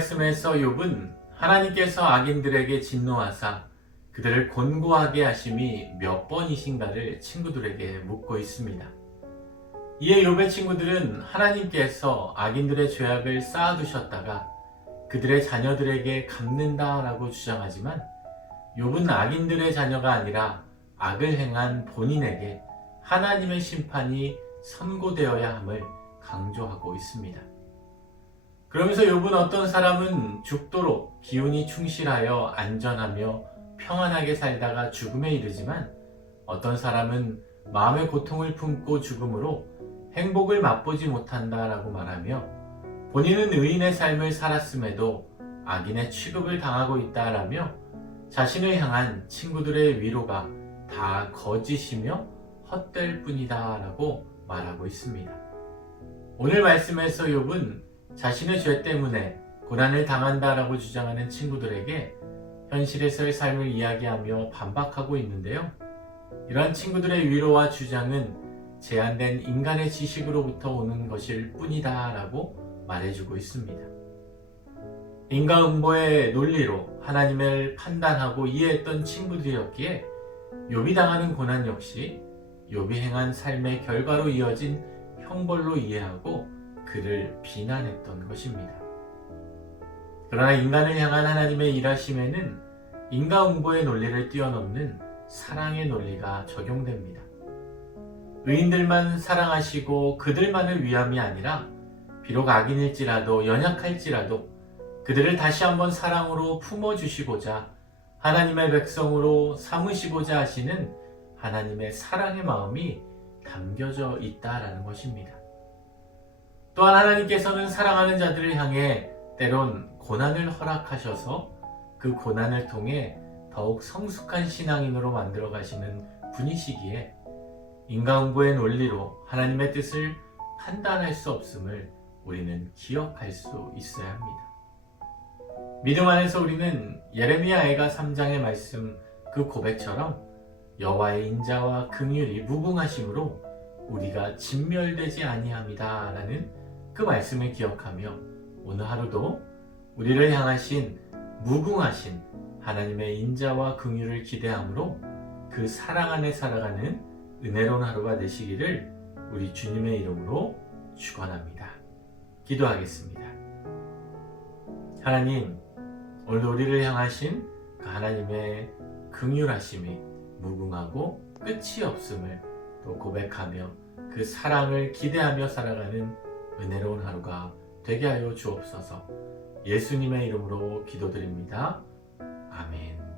말씀에서 욥은 하나님께서 악인들에게 진노하사 그들을 곤고하게 하심이 몇 번이신가를 친구들에게 묻고 있습니다. 이에 욥의 친구들은 하나님께서 악인들의 죄악을 쌓아두셨다가 그들의 자녀들에게 갚는다라고 주장하지만 욥은 악인들의 자녀가 아니라 악을 행한 본인에게 하나님의 심판이 선고되어야 함을 강조하고 있습니다. 그러면서 욥은 어떤 사람은 죽도록 기운이 충실하여 안전하며 평안하게 살다가 죽음에 이르지만 어떤 사람은 마음의 고통을 품고 죽음으로 행복을 맛보지 못한다라고 말하며 본인은 의인의 삶을 살았음에도 악인의 취급을 당하고 있다라며 자신을 향한 친구들의 위로가 다 거짓이며 헛될 뿐이다라고 말하고 있습니다. 오늘 말씀에서 욥은 자신의 죄 때문에 고난을 당한다라고 주장하는 친구들에게 현실에서의 삶을 이야기하며 반박하고 있는데요. 이러한 친구들의 위로와 주장은 제한된 인간의 지식으로부터 오는 것일 뿐이다라고 말해주고 있습니다. 인과응보의 논리로 하나님을 판단하고 이해했던 친구들이었기에 욥이 당하는 고난 역시 욥이 행한 삶의 결과로 이어진 형벌로 이해하고 그를 비난했던 것입니다. 그러나 인간을 향한 하나님의 일하심에는 인과응보의 논리를 뛰어넘는 사랑의 논리가 적용됩니다. 의인들만 사랑하시고 그들만을 위함이 아니라 비록 악인일지라도 연약할지라도 그들을 다시 한번 사랑으로 품어주시고자 하나님의 백성으로 삼으시고자 하시는 하나님의 사랑의 마음이 담겨져 있다라는 것입니다. 또한 하나님께서는 사랑하는 자들을 향해 때론 고난을 허락하셔서 그 고난을 통해 더욱 성숙한 신앙인으로 만들어 가시는 분이시기에 인과응보의 논리로 하나님의 뜻을 판단할 수 없음을 우리는 기억할 수 있어야 합니다. 믿음 안에서 우리는 예레미야 애가 3장의 말씀 그 고백처럼 여호와의 인자와 긍휼이 무궁하심으로 우리가 진멸되지 아니함이다라는 그 말씀을 기억하며 오늘 하루도 우리를 향하신 무궁하신 하나님의 인자와 긍휼을 기대함으로 그 사랑 안에 살아가는 은혜로운 하루가 되시기를 우리 주님의 이름으로 축원합니다. 기도하겠습니다. 하나님, 오늘도 우리를 향하신 그 하나님의 긍휼하심이 무궁하고 끝이 없음을 또 고백하며 그 사랑을 기대하며 살아가는 은혜로운 하루가 되게 하여 주옵소서 예수님의 이름으로 기도드립니다. 아멘.